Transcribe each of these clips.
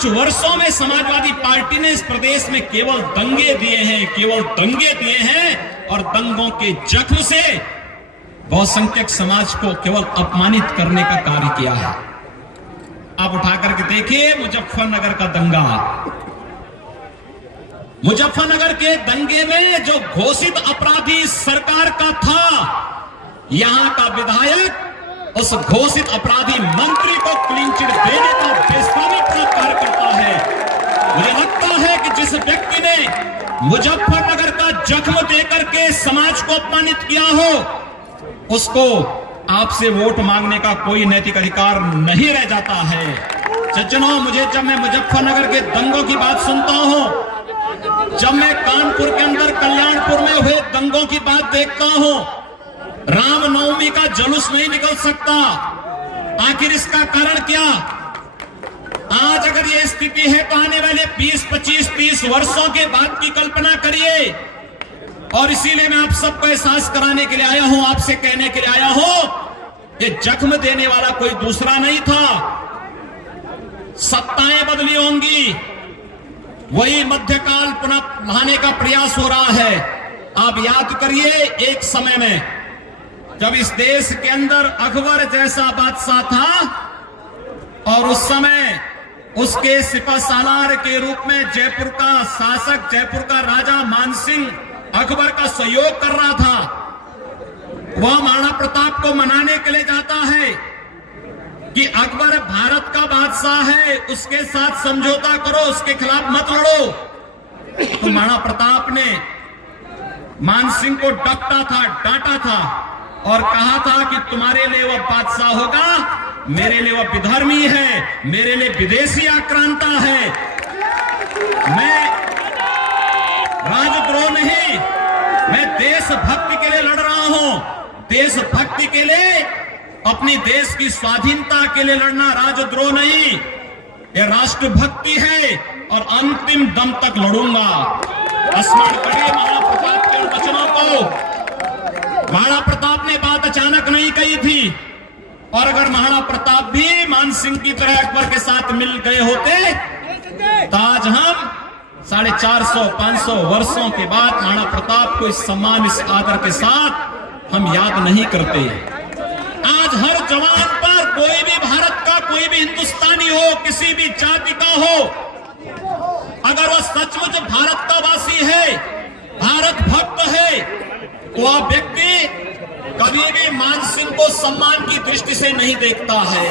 5 वर्षों में समाजवादी पार्टी ने इस प्रदेश में केवल दंगे दिए हैं, केवल दंगे दिए हैं और दंगों के जख्म से बहुसंख्यक समाज को केवल अपमानित करने का कार्य किया है। आप उठा करके देखिए मुजफ्फरनगर का दंगा। मुजफ्फरनगर के दंगे में जो घोषित अपराधी सरकार का था, यहां का विधायक उस घोषित अपराधी मंत्री को क्लीन चिट देने का बेसामीपना कार्य करता है। मुझे लगता है कि जिस व्यक्ति ने मुजफ्फरनगर का जख्म देकर के समाज को अपमानित किया हो, उसको आपसे वोट मांगने का कोई नैतिक अधिकार नहीं रह जाता है। सज्जनों, मुझे जब मैं मुजफ्फरनगर के दंगों की बात सुनता हूं, जब मैं कानपुर के अंदर कल्याणपुर में हुए दंगों की बात देखता हूं, रामनवमी का जुलूस नहीं निकल सकता। आखिर इसका कारण क्या? आज अगर ये स्थिति है तो आने वाले 20, 25, 30 वर्षों के बाद की कल्पना करिए। और इसीलिए मैं आप सबको एहसास कराने के लिए आया हूं, आपसे कहने के लिए आया हूं, ये जख्म देने वाला कोई दूसरा नहीं था। सत्ताएं बदली होंगी, वही मध्यकाल पुनः लाने का प्रयास हो रहा है। आप याद करिए, एक समय में जब इस देश के अंदर अकबर जैसा बादशाह था और उस समय उसके सिपहसालार के रूप में जयपुर का शासक, जयपुर का राजा मानसिंह अकबर का सहयोग कर रहा था, वह महाराणा प्रताप को मनाने के लिए जाता है कि अकबर भारत का बादशाह है, उसके साथ समझौता करो, उसके खिलाफ मत लड़ो। तो महाराणा प्रताप ने मानसिंह को डांटा था और कहा था कि तुम्हारे लिए वह बादशाह होगा, मेरे लिए वह विधर्मी है, मेरे लिए विदेशी आक्रांता है। मैं राजद्रोह नहीं, मैं देशभक्ति के लिए लड़ रहा हूं। देशभक्ति के लिए, अपनी देश की स्वाधीनता के लिए लड़ना राजद्रोह नहीं, यह राष्ट्रभक्ति है और अंतिम दम तक लड़ूंगा। स्मरण करिए महाराणा प्रताप के वचनों को। महाराणा प्रताप ने बात अचानक नहीं कही थी, और अगर महाराणा प्रताप भी मानसिंह की तरह अकबर के साथ मिल गए होते तो आज हम 450-500 वर्षों के बाद महाराणा प्रताप को इस सम्मान, इस आदर के साथ हम याद नहीं करते। आज हर जवान पर, कोई भी भारत का, कोई भी हिंदुस्तानी हो, किसी भी जाति का हो, अगर वह सचमुच भारत का वासी है, भारत भक्त है, तो वह व्यक्ति कभी भी मानसिंह को सम्मान की दृष्टि से नहीं देखता है।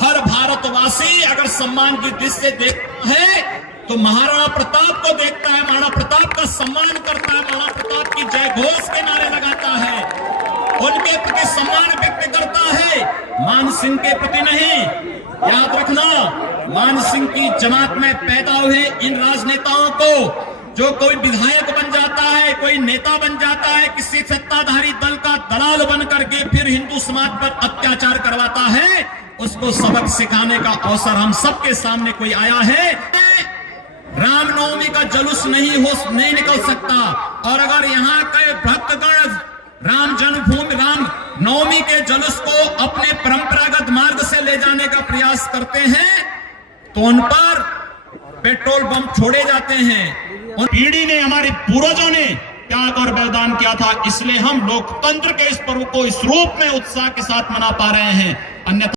हर भारतवासी अगर सम्मान की दृष्टि से देखता है तो महाराणा प्रताप को देखता है, महाराणा प्रताप का सम्मान करता है, महाराणा प्रताप की जय घोष के नारे लगाता है, उनके प्रति सम्मान व्यक्त करता है, मानसिंह के प्रति नहीं। याद रखना, मानसिंह की जमात में पैदा हुए इन राजनेताओं को, जो कोई विधायक बन जाता है, कोई नेता बन जाता है, किसी सत्ताधारी दल का दलाल बन करके फिर हिंदू समाज पर अत्याचार करवाता है, उसको सबक सिखाने का अवसर हम सबके सामने कोई आया है। रामनवमी का जुलूस नहीं निकल सकता, और अगर यहाँ के भक्तगण राम जन्मभूमि, राम नवमी के जुलूस को अपने परंपरागत मार्ग से ले जाने का प्रयास करते हैं तो उन पर पेट्रोल बम छोड़े जाते हैं। उन पीढ़ी ने, हमारे पूर्वजों ने त्याग और बलिदान किया था, इसलिए हम लोकतंत्र के इस पर्व को इस रूप में उत्साह के साथ मना पा रहे हैं। अन्यथा